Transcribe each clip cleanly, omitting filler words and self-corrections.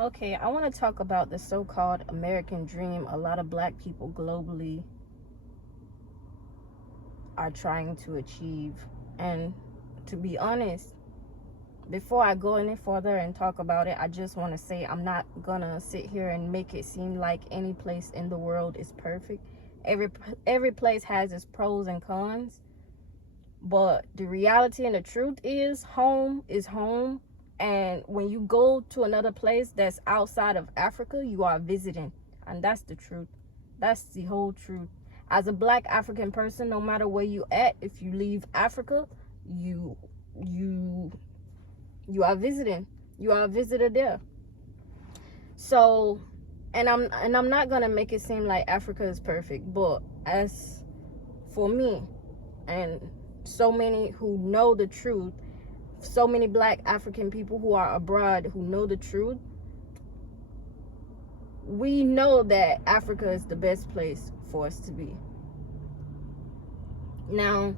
Okay, I want to talk about the so-called American dream a lot of black people globally are trying to achieve. And to be honest, before I go any further and talk about it, I just want to say I'm not gonna sit here and make it seem like any place in the world is perfect. Every place has its pros and cons, but the reality and the truth is home is home. And when you go to another place that's outside of Africa, you are visiting. And that's the truth. That's the whole truth. As a black African person, no matter where you at, if you leave Africa, you you you are visiting. You are a visitor there. So, and I'm not gonna make it seem like Africa is perfect, but as for me and so many who know the truth, so many black African people who are abroad who know the truth, we know that Africa is the best place for us to be. Now,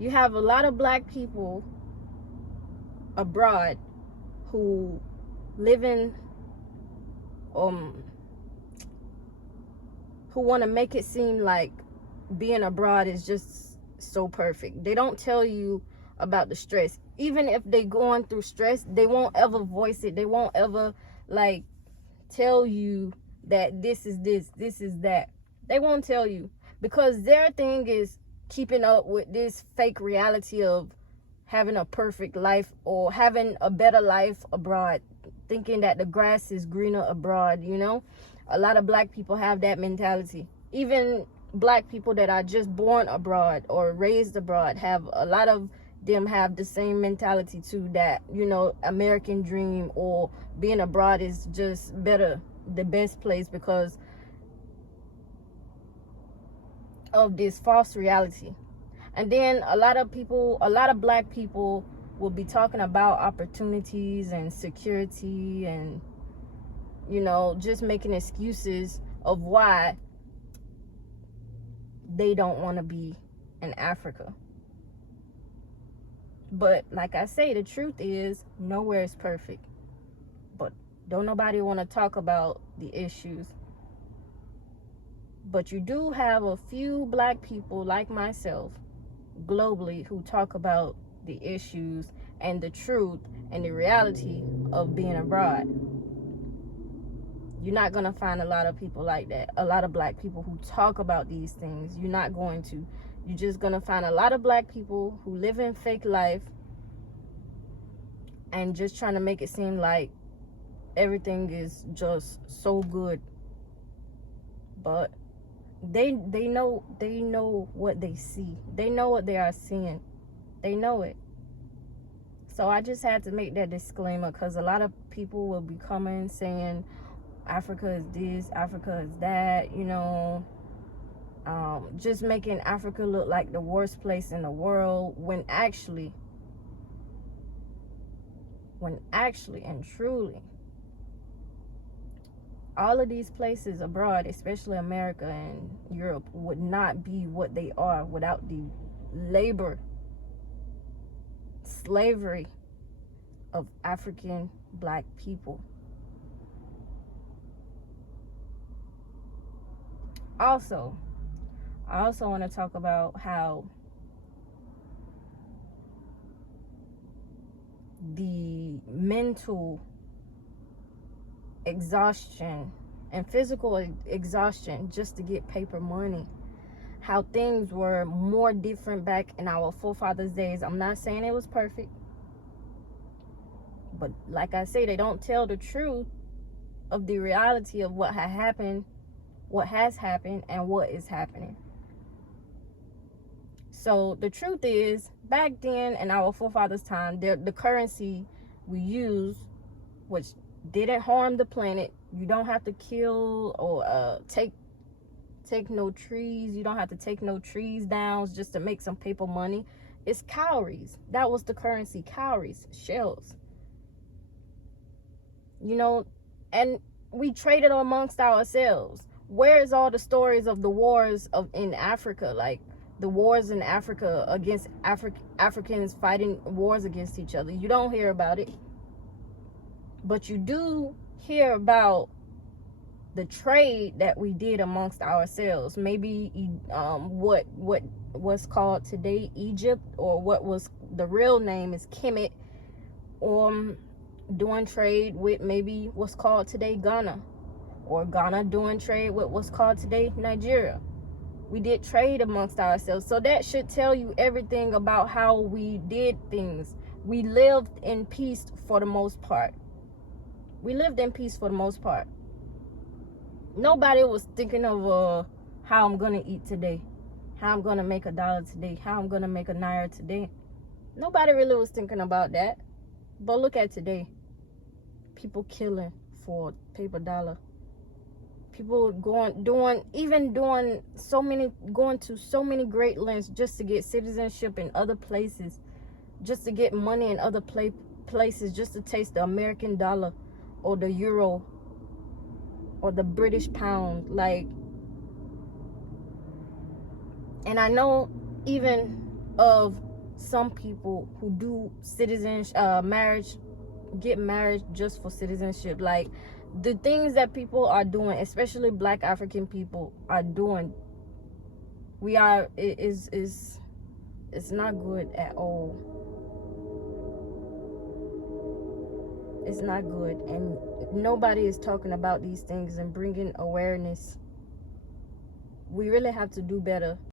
you have a lot of black people abroad who live in who want to make it seem like being abroad is just so perfect. They don't tell you about the stress. Even if they going through stress, they won't ever voice it. They won't ever like tell you that this is that. They won't tell you, because their thing is keeping up with this fake reality of having a perfect life or having a better life abroad, thinking that the grass is greener abroad. A lot of black people have that mentality. Even black people that are just born abroad or raised abroad, have a lot of them have the same mentality too, that American dream or being abroad is just better, the best place, because of this false reality. And then a lot of black people will be talking about opportunities and security and just making excuses of why they don't want to be in Africa. But like I say, the truth is nowhere is perfect. But don't nobody want to talk about the issues. But you do have a few black people like myself globally who talk about the issues and the truth and the reality of being abroad. You're not going to find a lot of people like that. A lot of black people who talk about these things. You're not going to. You're just going to find a lot of black people who live in fake life and just trying to make it seem like everything is just so good. But they know what they see. They know what they are seeing. They know it. So I just had to make that disclaimer, because a lot of people will be coming saying Africa is this, Africa is that, just making Africa look like the worst place in the world, when actually and truly, all of these places abroad, especially America and Europe, would not be what they are without the slavery of African black people. I also want to talk about how the mental exhaustion and physical exhaustion just to get paper money, how things were more different back in our forefathers' days. I'm not saying it was perfect, but like I say, they don't tell the truth of the reality of what had happened, what has happened, and what is happening. So the truth is, back then in our forefathers' time, the currency we used, which didn't harm the planet. You don't have to kill or take no trees. You don't have to take no trees down just to make some paper money. It's cowries. That was the currency. Cowries, shells. And we traded amongst ourselves. Where is all the stories of the wars in Africa? Like the wars in Africa against Africans fighting wars against each other. You don't hear about it. But you do hear about the trade that we did amongst ourselves. Maybe what was called today Egypt, or what was the real name is Kemet, or doing trade with maybe what's called today Ghana, or Ghana doing trade with what's called today Nigeria. We did trade amongst ourselves. So that should tell you everything about how we did things. We lived in peace for the most part. We lived in peace for the most part. Nobody was thinking of how I'm gonna eat today, how I'm gonna make $1 today, how I'm gonna make a naira today. Nobody really was thinking about that. But look at today. People killing for paper dollar. People going to so many great lengths just to get citizenship in other places, just to get money in other places, just to taste the American dollar or the euro or the British pound. Like, and I know even of some people who do marriage, get married just for citizenship. Like, the things that people are doing, especially Black African people are doing, it's not good at all. It's not good, and nobody is talking about these things and bringing awareness. We really have to do better.